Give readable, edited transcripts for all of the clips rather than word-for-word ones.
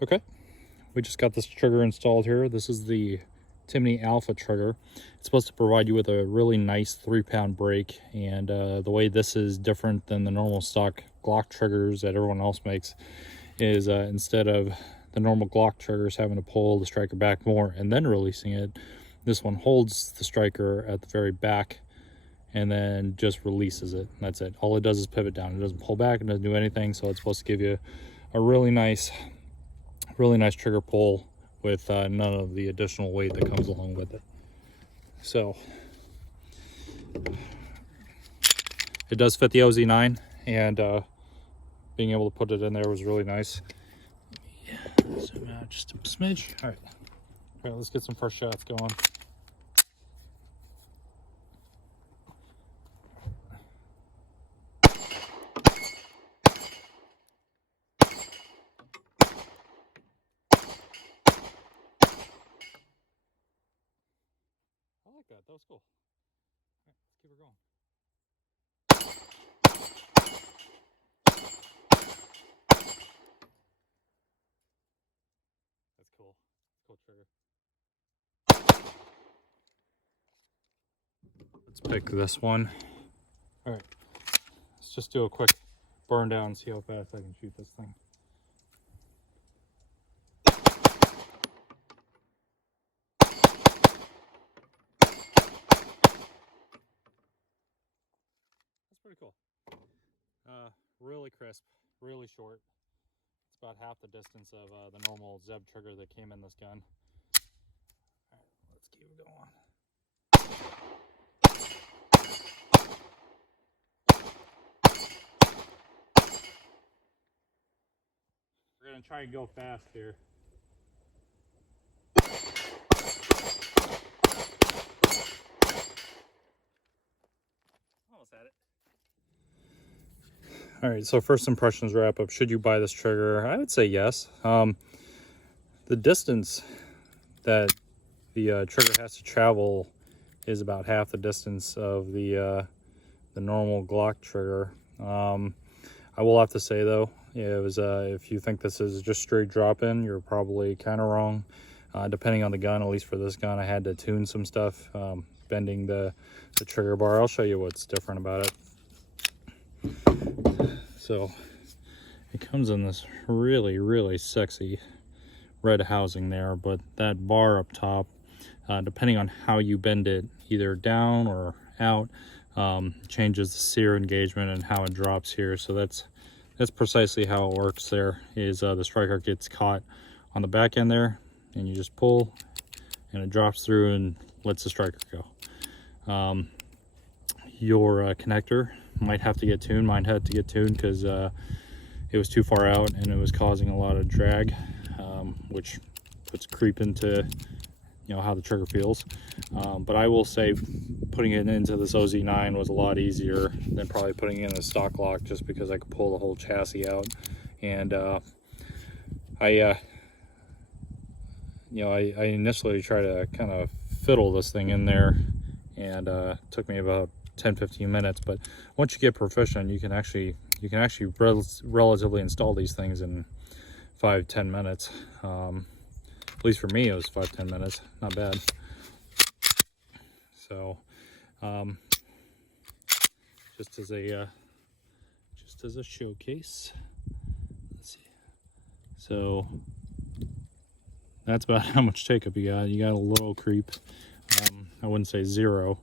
Okay, we just got this trigger installed here. This is the Timney Alpha trigger. It's supposed to provide you with a really nice 3-pound break, and the way this is different than the normal stock Glock triggers that everyone else makes is instead of the normal Glock triggers having to pull the striker back more and then releasing it, this one holds the striker at the very back and then just releases it. That's it. All it does is pivot down. It doesn't pull back, it doesn't do anything, so it's supposed to give you a really nice trigger pull with none of the additional weight that comes along with it. So it does fit the OZ9, and being able to put it in there was really nice. Yeah, zoom out just a smidge. All right, let's get some first shots going. I like that. That was cool. All right, let's keep her going. That's cool. Cool trigger. Let's pick this one. All right, let's just do a quick burn down and see how fast I can shoot this thing. That's pretty cool. Really crisp, really short. It's about half the distance of the normal Zeb trigger that came in this gun. All right, let's keep it going. We're gonna try and go fast here. Almost had it. All right, so first impressions wrap up. Should you buy this trigger? I would say yes. The distance that the trigger has to travel is about half the distance of the normal Glock trigger. I will have to say though, it was if you think this is just straight drop-in, you're probably kind of wrong. Depending on the gun, at least for this gun, I had to tune some stuff, bending the trigger bar. I'll show you what's different about it. So it comes in this really sexy red housing there, but that bar up top, depending on how you bend it, either down or out, changes the sear engagement and how it drops here. So that's precisely how it works. There is the striker gets caught on the back end there, and you just pull and it drops through and lets the striker go. Your connector might have to get tuned. Mine had to get tuned because it was too far out and it was causing a lot of drag, which puts creep into how the trigger feels. But I will say putting it into this OZ9 was a lot easier than probably putting it in a stock Glock, just because I could pull the whole chassis out. And I initially tried to kind of fiddle this thing in there, and it took me about 10-15 minutes. But once you get proficient, you can actually relatively install these things in 5-10 minutes. At least for me, it was 5-10 minutes. Not bad. So, just as a showcase, let's see. So that's about how much take-up you got. You got a little creep. I wouldn't say zero.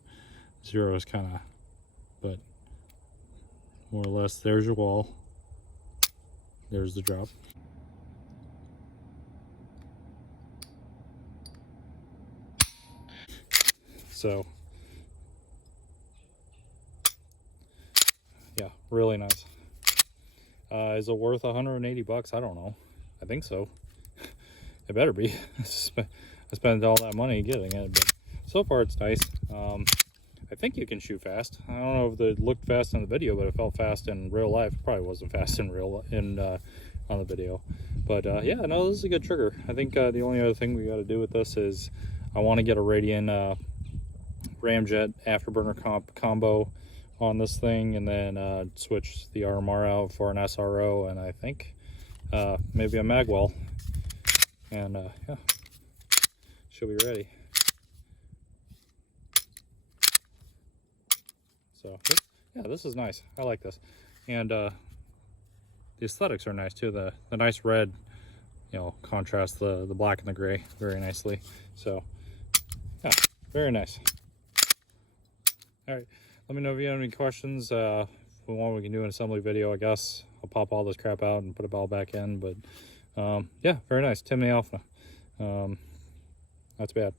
Zero is kind of, but more or less. There's your wall. There's the drop. So yeah, really nice. Is it worth 180 bucks? I don't know. I think so. It better be. I spent all that money getting it, but so far it's nice. I think you can shoot fast. I don't know if it looked fast in the video, but it felt fast in real life. It probably wasn't fast in on the video. But yeah, no, this is a good trigger. I think the only other thing we got to do with this is I want to get a Radian ramjet afterburner combo on this thing, and then switch the RMR out for an SRO, and I think maybe a magwell. and yeah, should be ready. So yeah, this is nice. I like this, and the aesthetics are nice too. The nice red, you know, contrasts the black and the gray very nicely. So yeah, very nice. All right, let me know if you have any questions. If we want, we can do an assembly video, I guess. I'll pop all this crap out and put it all back in, but yeah, very nice. Timney Alpha. Not too bad.